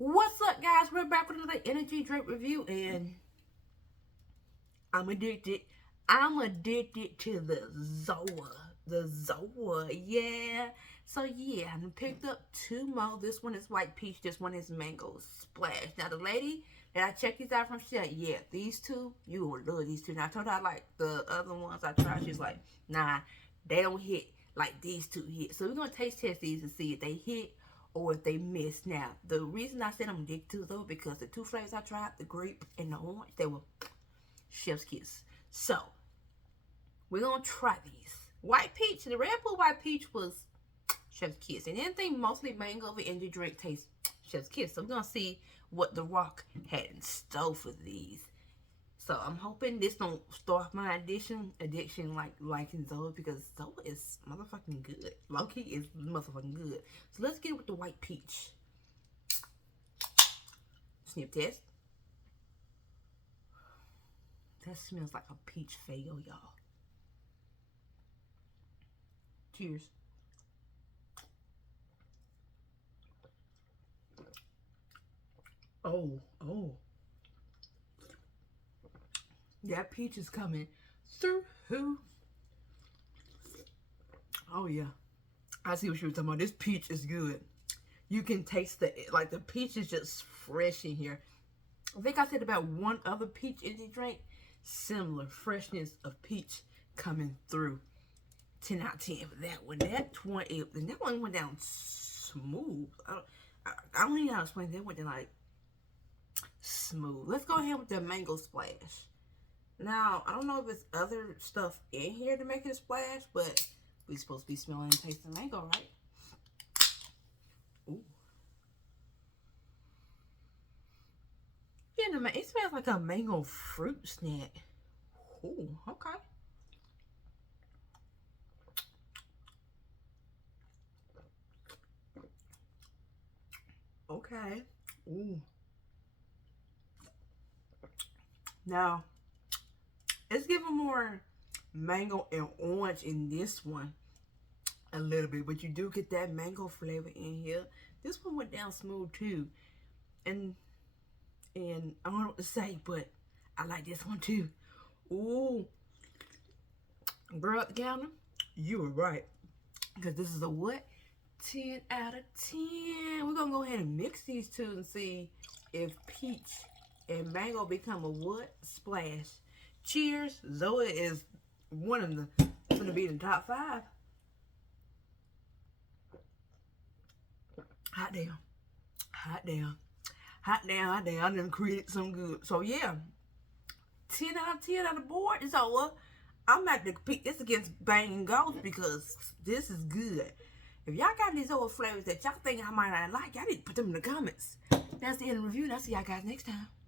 What's up, guys? We're back with another energy drink review, and I'm addicted. I'm addicted to the Zoa. The Zoa, yeah. So, yeah, I picked up two more. This one is white peach. This one is mango splash. Now, the lady that I checked these out from, she said, yeah, these two, you will love these two. Now, I told her I like the other ones I tried. She's like, nah, they don't hit like these two hit. So, we're going to taste test these and see if they hit or if they miss. Now, the reason I said I'm addicted to those because the two flavors I tried, the grape and the orange, they were chef's kiss. So, we're going to try these. White peach, the Red Bull white peach was chef's kiss. And anything mostly mango of energy drink tastes chef's kiss. So, we're going to see what The Rock had in store for these. So, I'm hoping this don't start my addiction like liking Zoa, because Zoa is motherfucking good. Low-key is motherfucking good. So, let's get it with the white peach. Sniff test. That smells like a peach fail, y'all. Cheers. Oh. That peach is coming through. Oh, yeah. I see what you were talking about. This peach is good. You can taste the peach is just fresh in here. I think I said about one other peach energy drink. Similar freshness of peach coming through. 10 out of 10 for that one. That one went down smooth. I don't even know how to explain that. Went down like smooth. Let's go ahead with the mango splash. Now, I don't know if it's other stuff in here to make it a splash, but we're supposed to be smelling and tasting mango, right? Ooh. Yeah, it smells like a mango fruit snack. Ooh, okay. Okay. Ooh. Now, it's giving more mango and orange in this one a little bit, but you do get that mango flavor in here. This one went down smooth too, and I don't know what to say, but I like this one too. Ooh, girl at the counter, you were right, because this is a what? 10 out of 10. We're gonna go ahead and mix these two and see if peach and mango become a what? Splash. Cheers. Zoa is one of the gonna be in the top 5. Hot damn. Hot damn. Hot damn. Hot damn. I done created some good. So yeah. 10 out of 10 on the board. It's over. I'm about to pick this against Bang and Ghost because this is good. If y'all got these other flavors that y'all think I might not like, y'all need to put them in the comments. That's the end of the review, and I'll see y'all guys next time.